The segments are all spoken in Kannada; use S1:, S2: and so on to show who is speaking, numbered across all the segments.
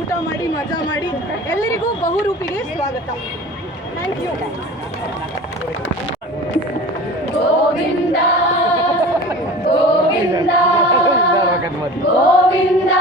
S1: ಊಟ ಮಾಡಿ ಮಜಾ ಮಾಡಿ. ಎಲ್ಲರಿಗೂ ಬಹುರೂಪಿಗೆ ಸ್ವಾಗತ. Thank you Govinda Govinda Govinda.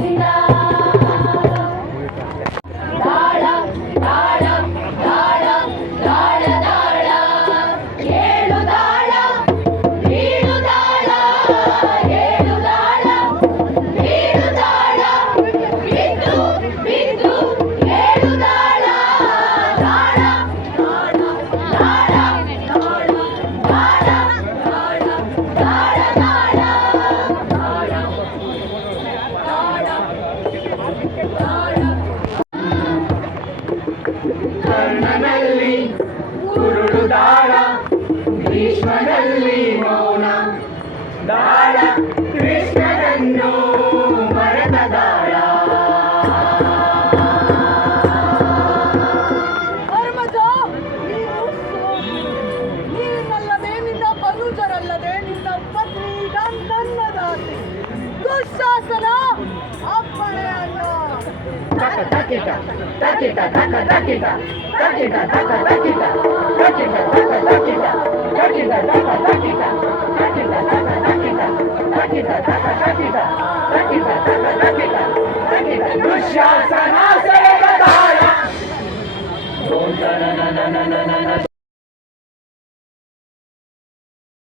S2: 생각 Superman. takita takita takita takita takita takita takita takita takita